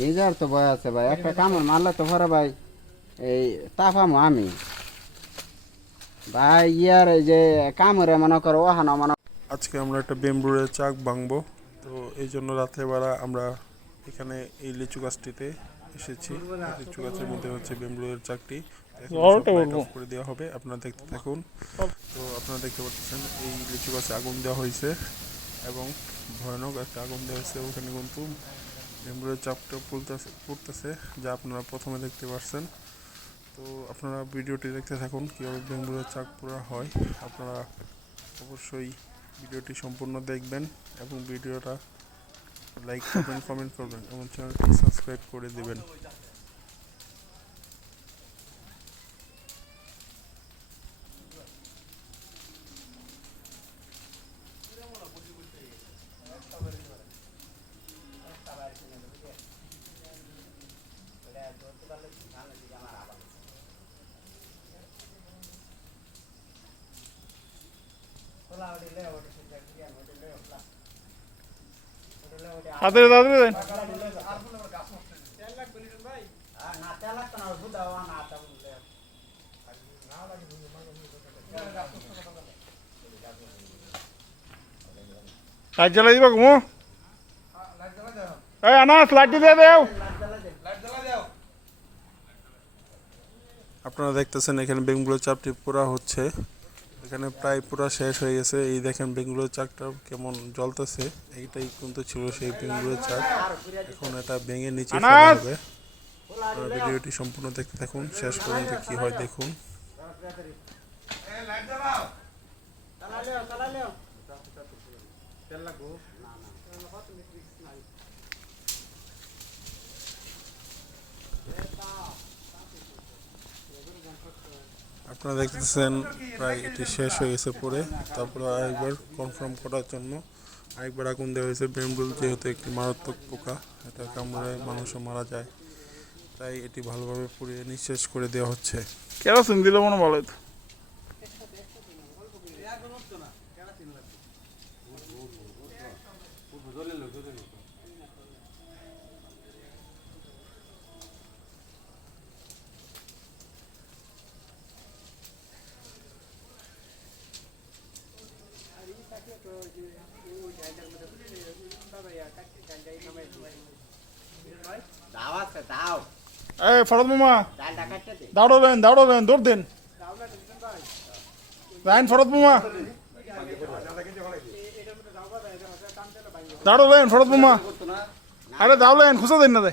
নিজের তো ভয় আছে ভাই। একটা কামড় মারলে তো ভরে ভাই এই তাফামো আমি। ভাই ইয়ার এই যে কামড়ে মনে করো ওহানো মনে আজকে আমরা একটা বেম্বুরের চাক ভাঙবো। তো এই জন্য রাত্রেবেলা আমরা এখানে এই লিচু গাছটিতে এসেছি। লিচু গাছের মধ্যে হচ্ছে বেম্বুরের চাকটি। করে দেওয়া হবে। আপনারা দেখতে থাকুন। তো আপনারা দেখতে পাচ্ছেন এই লিচু গাছে আগুন দেওয়া হয়েছে। এবং ভয়ানক একটা আগুন দেওয়া হয়েছে ওখানে কিন্তু। বেম্বুরের চাপটা পড়তেছে পড়তেছে, যা আপনারা প্রথমে দেখতে পাচ্ছেন তো আপনারা ভিডিওটি দেখতে থাকুন, কীভাবে বেম্বুরের চাপ পোড়া হয়। আপনারা অবশ্যই ভিডিওটি সম্পূর্ণ দেখবেন এবং ভিডিওটা লাইক করবেন কমেন্ট করবেন এবং চ্যানেলটি সাবস্ক্রাইব করে দেবেন। হাতে দাদু দেন। লাইট জ্বালাই দিবা ঘুমো। এই আনাস লাইটটি দিয়ে দেও। আপনারা দেখতেছেন এখানে বেঙ্গুলোর চাপটি পুরা হচ্ছে। এখানে প্রায় পুরা শেষ হয়ে গেছে। এই দেখেন বেঙ্গুলোর চাকটা কেমন জ্বলতেছে। এইটাই কিন্তু ছিল সেই বেঙ্গুলোর চাক এখন এটা ভেঙে নিচে ফেলা হবে। ভিডিওটি সম্পূর্ণ দেখতে থাকুন। শেষ পর্যন্ত কি হয় দেখুন। আপনারা দেখতেছেন প্রায় এটি শেষ হয়ে গেছে পরে তারপরে আরেকবার কনফার্ম করার জন্য আরেকবার আগুন দেওয়া হয়েছে। বেম্বুল যেহেতু একটি মারাত্মক পোকা, এটা কামড়ে মানুষও মারা যায়। তাই এটি ভালোভাবে পুড়িয়ে নিঃশেষ করে দেওয়া হচ্ছে। কেরোসিন দিলে মনে ভালো হতো দাও আছে দাও এই ফরদ মামা। ডালটা কাটতে দে দাঁড়ো দেন। দাঁড়ো দেন রাইন ফরদ আরে দাও খুঁজে দেন না দে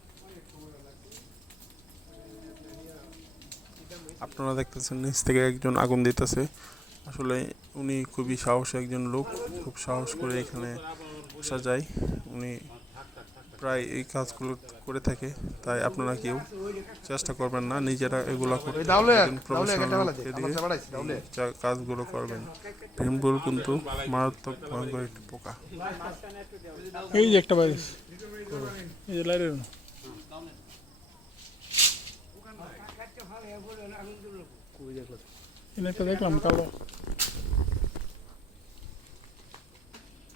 আপনারা দেখতেছেন নিচ থেকে একজন আগুন দিতেছে। আসলে উনি খুবই সাহসী একজন লোক খুব সাহস করে এখানে আসা যায়। উনি প্রায় এই কাজগুলো করে থাকে তাই আপনারা কেউ চেষ্টা করবেন না নিজেরা এগুলো কাজগুলো করবেন। ভীমপুর এগুলা করতে দাউলে একজন দাউলে professional একটা ফেলা লোককে যায় দিয়ে আমার বাড়াইছি দাউলে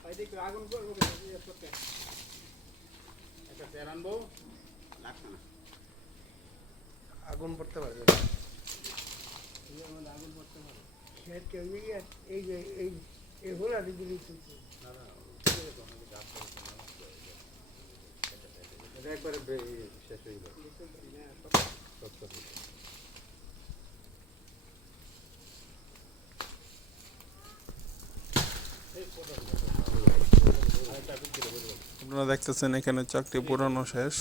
এই চা- কাজগুলো করবেন ভীমবুল কিন্তু মারাত্মক ভয়ঙ্কর একটি পোকা এই যে একটা এই এনে একটা দেখলাম কালো আগুন পড়তে পারে একবারে শেষ হয়ে গেল আপনারা দেখতেছেন এখানে চাকরি পুরানো শেষ।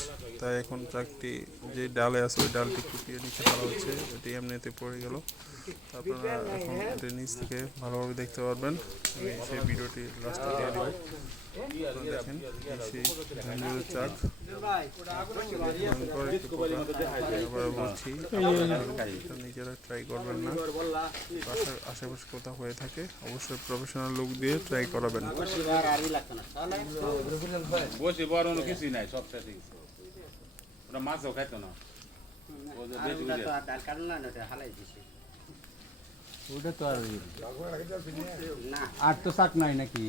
তাই এখন চাকটি যে ডালে আছে, ওই ডালটি কুপিয়ে নিচে ফেলা হচ্ছে। এটি এমনিতে পড়ে গেল। আপনারা এখন এটি নিচ থেকে ভালোভাবে দেখতে পারবেন। আমি সেই ভিডিওটি লাস্টে দিয়ে দেবো। দেখেন সেই বলছি নিজেরা ট্রাই করবেন না। বাসার আশেপাশে কোথাও হয়ে থাকে, অবশ্যই প্রফেশনাল লোক দিয়ে ট্রাই করাবেন। বসে, বড় কিছুই নাই, সব গেছে। ওটা মাছও খাইতো না। ওটা তো আর আর তো শাক নাই নাকি?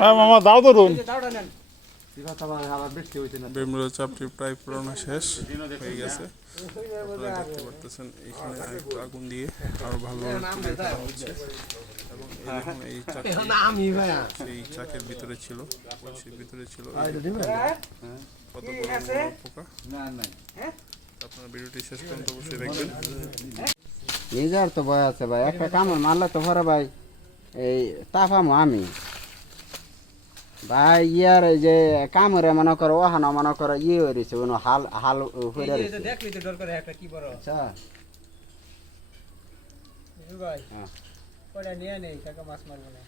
হ্যাঁ মামা দাও তো রুন দাও বৃষ্টি বেমুরের চাপটি প্রায় পুরানো শেষ হয়ে গেছে। আপনারা দেখতে পারতেছেন এখানে আরেকটু আগুন দিয়ে আরও ভালো হচ্ছে এবং এই দেখুন এই চাকটি সেই চাকের ভিতরে ছিল ভিতরে ছিল। এই কত বড় বড় পোকা? নাই। আপনারা ভিডিওটি শেষ পর্যন্ত অবশ্যই দেখবেন। নিজের তো ভয় আছে ভাই একটা কামড় মারলে তো ভরে ভাই এই তাফামো আমি। ভাই ইয়ার যে কামড়ে মনে করো ওহানো মনে করো ইয়ে হয়েছে ওনো হাল হাল হয়ে রয়েছে দেখলি তো ডর করে একটা কি বড়? আচ্ছা। ভাই? হ্যাঁ। ওটা নিয়ে নেই কাকা মাছ মারবো না।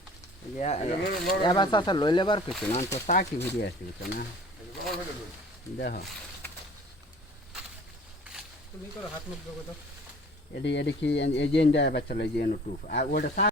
এবার চাষা লই লেবার কিছু না তো চাকি ফিরে আসছে কিছু না? দেখো। তুমি করো হাত মুখ ধোবো তো। এডি এডি কি এই যে বাচ্চা লই যে টুপ আর ওটা